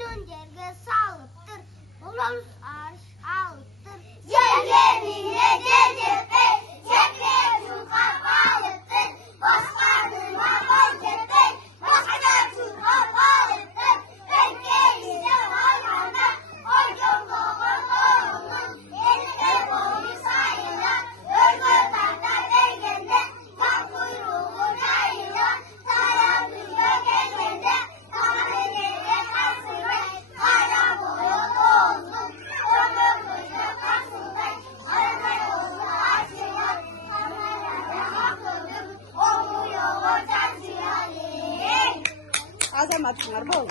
Koynun yerge sağlıktır. Oluruz arş ağıttır. Yerlerine gezepe, çekmeye çulka bağlıktır. Başkanına boytepe, başkana çulka bağlıktır. Bekleyize hayvana, o yolda onun. Eline boyu sayılan, örgü taklar engelde. Kan kuyruğu yayılan, taranıyor gezende. Kahvelere kasılı, kara boyu dolsun. Ömür boyu kasılı, arada yolu açıyor. Kameraya bakıyorum, olmuyor o taşıyor. Azamat Pınar, bol.